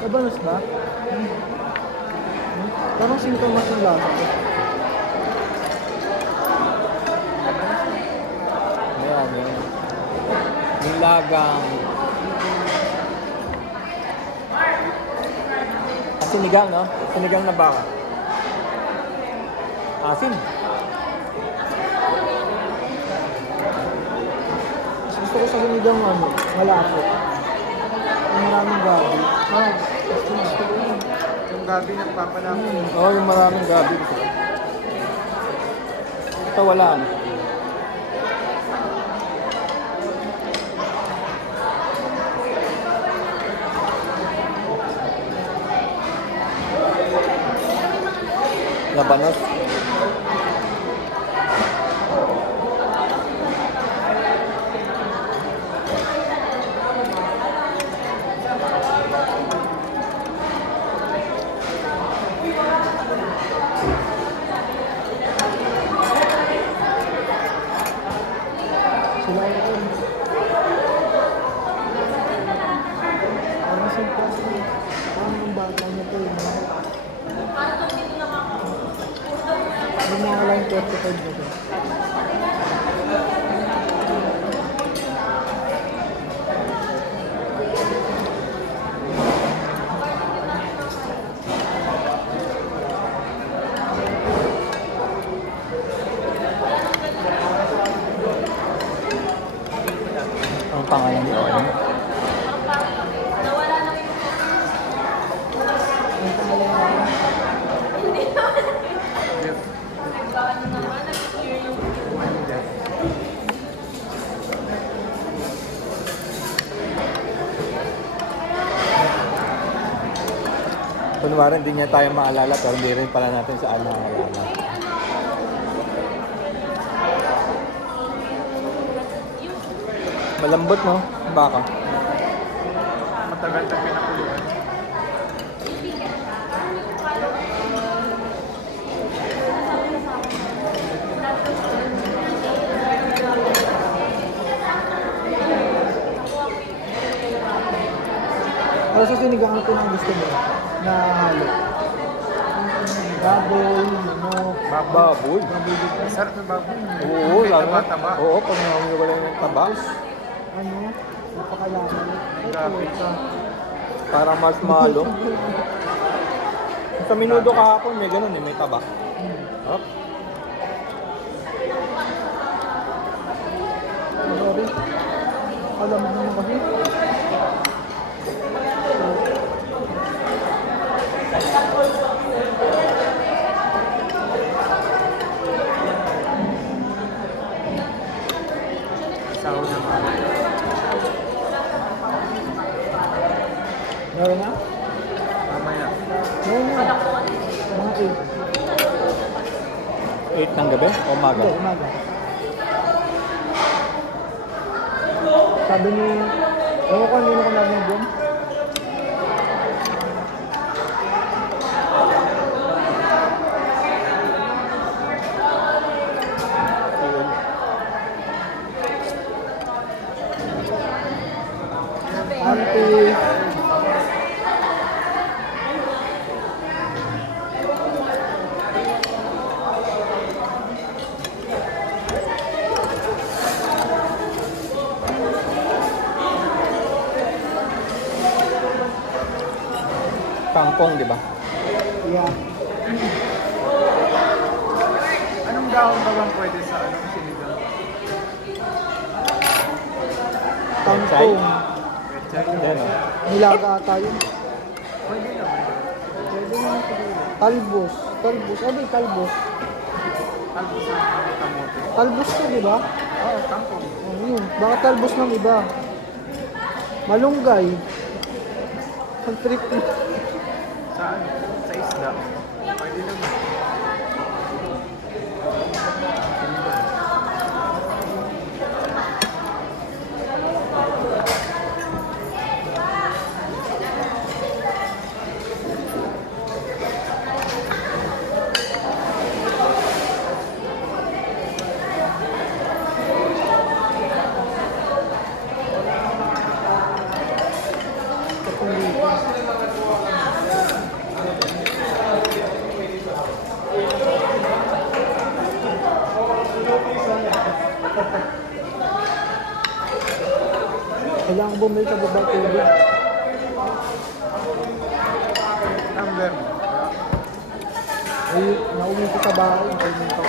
Mabanos ba? Parang sintomas yung lasa ko. Ayan, yun. Nilagang. Sinigang, no? Sinigang na baka. Asin. Gusto ko sa sinigang malapot. Yung maraming gabi. Gusto ko yun. Yung gabi nagpapalaki. Oo, yung maraming gabi. Ito wala, no? Labanos. Sila ko yun. Parang sintomas yun. Parang yung bata niya to yun. Yung mga lang 35 na to. Ang pangalan nito, ano? Ang pangalan Yes. Kunwari, hindi niya tayo maalala pero hindi rin pala natin sa naalala. Malambot, no? Baka. Matagal na pinakuluan. Pero sa sinigang na pinang gusto mo na halo. Baboy, manok, Baboy. Sarap ng baboy. Oo, May lalo. taba-taba. Oo, pag nawawala ng taba. ano, napakalaman. Grabe. Parang marshmallow. Sa minudo kahapon, may ganun eh, may taba. Hop. Sorry. Alam mo naman kasi. Sahod ng baboy. Meron na? Mamaya. Meron na. Mga 8 ng gabi o umaga? Hindi, umaga. Sabi ni, ewan ko kanino ko namin doon. Auntie. Kangkong, di ba? Yeah. Anong dahon ba bang pwede sa anong sinigang? Kangkong. Pechay. Yan, oh. Nilaga ata yun. Pwede naman. Pwede naman siguro. Talbos. Talbos. Ano yung talbos? Talbos ng kamote. Talbos to, di ba? Oo, kangkong. Oh, yun. Baka talbos ng iba. Malunggay. Ang trip. Saan? Sa isda. Pwede naman. Kailangan ko bumili sa baba tubig. Number mo. Ay, nauwi ko sa bahay. Kaya nito.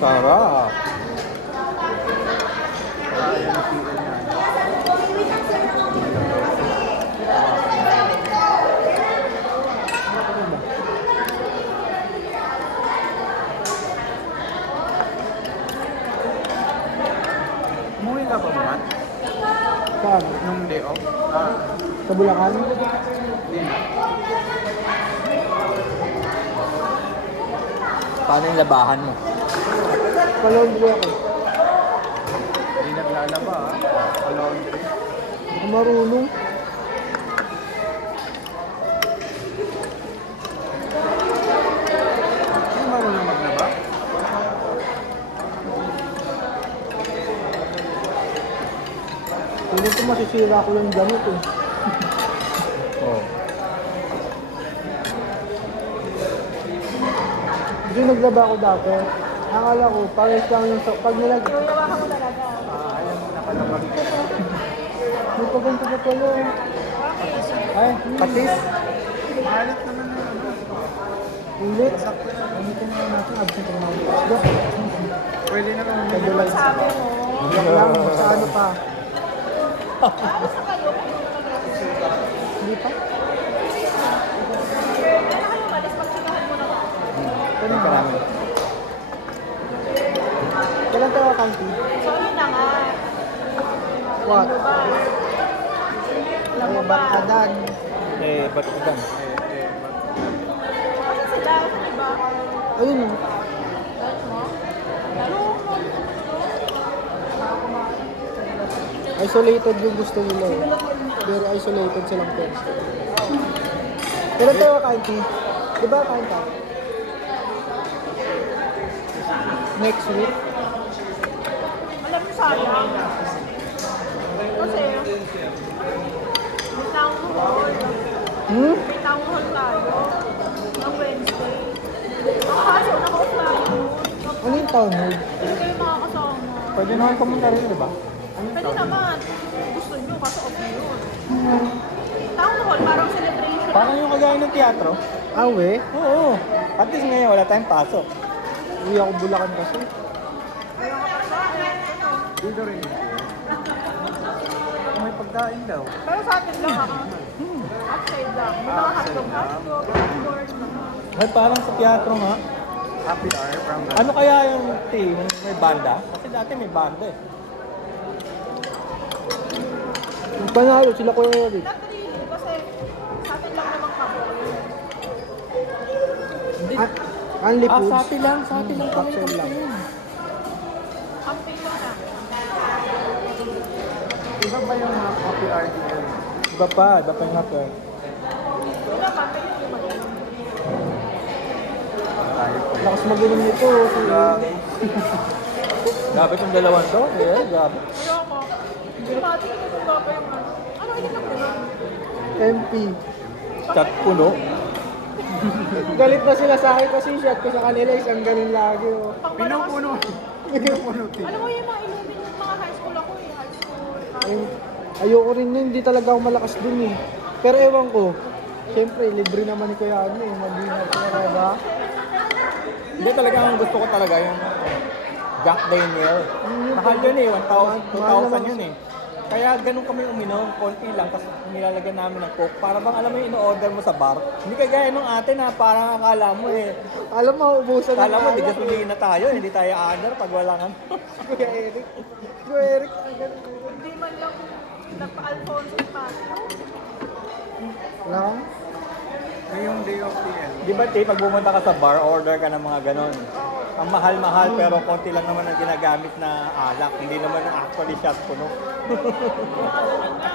Sarap. Kaya ng PL niya. Umuwi ka pa ba? Saan? Nung day off? Sa Bulacan? Hindi na. Paano yung labahan mo? Palondri ako. Hindi naglalaba ha. Laundry. Hindi ko marunong. Hindi marunong maglaba? Hindi ko masisira ko yung gamit eh. Oh. Kasi naglaba ako dati. Akala ko, pares lang yung pag nilag... Ayan, nakalabag. May paganto pa pala. Ay, patis. Malit naman na ano. Ulit. Gamitin na natin. Absent na natin. Isda. Pwede na kami Pwede lang. Sabi mo, Iyak lang. Sa ano pa. Hindi pa? kailan ka lumalis, pagtsikahan mo na ako. Ano karami? Kailan tayo kanti? So, yun na nga. What? Alam mo ba? Alam mo Ay, ba? Batadan. Eh, ba't ikan? Kasi sila, di ba? Ayun. Search mo? Yung Isolated yung gusto nila eh. Very isolated silang pwesto. Kailan tayo kanti? Di ba kanti? Next week? alam mo sayang. Kasi, may town hall. Hmm? May town hall tayo. Ng Wednesday. Nakaso, naka-off tayo. Ano yung town hall? Hindi kayo makakasama. Pwede naman pumunta rin, di ba? Pwede naman. Gusto nyo, kaso off yun. Town hall, parang celebration. Parang yung kagaya ng teatro. Ah, we? Oo. At least ngayon, wala tayong pasok. Uwi ako Bulacan kasi. Ayaw nga pa sa akin. Ano? Dito rin. May pagkain daw. Pero sa atin lang ha. Outside lang. May mga hotdog, indoors naman. Ay, parang sa teatro nga. Happy hour from the... Ano kaya yung team? May banda? Kasi dati may banda eh. Yung panalo, sila ko Eric. Not really, kasi sa atin lang naman kami. Hindi. Ah, only Ah, foods. sa atin lang. Sa atin lang kami. Cocktail lang. Camping lang na. Iba ba yung happy hour dito? Iba pa yung happer. Wala, camping yung lumagay. Tayo po. Lakas mag-inom nito. Grabe itong dalawan to. Yeah, grabe. Ayoko. Hindi natin ito ba pa yung ano. Ano yun ang gano'n? MP. Chat puno. Galit na sila sa akin kasi shot ko sa kanila isang ganun lagi. Oh. Pinupuno. Pinupuno. Alam mo yung mga ilumin yung mga high school ako eh. High school. Ayun, ayoko rin yun, hindi talaga ako malakas dun eh. Pero ewan ko, siyempre libre naman ni Kuya Ano eh, mag-ingat ko na ba? Hindi talaga ang gusto ko talaga yung Jack Daniel. Mahal yun eh, 1,000 yun eh. Kaya ganun kami uminom, konti lang, tapos nilalagyan namin ng coke. Para bang alam mo yung in-order mo sa bar. Hindi kagaya nung atin na parang akala mo eh. Alam mo, ubusan Akala mo, di alak gasolina tayo, hindi tayo order pag wala nga. Kuya Eric. Kuya Eric, ang ganun. Hindi man lang nagpa-Alfonso yung pasta. Lang? Ngayong day of PL. Di ba, Tay, pag pumunta ka sa bar, order ka ng mga ganon. Ang mahal-mahal pero konti lang naman ang ginagamit na alak. Hindi naman actually shot puno. Mga ganun nga.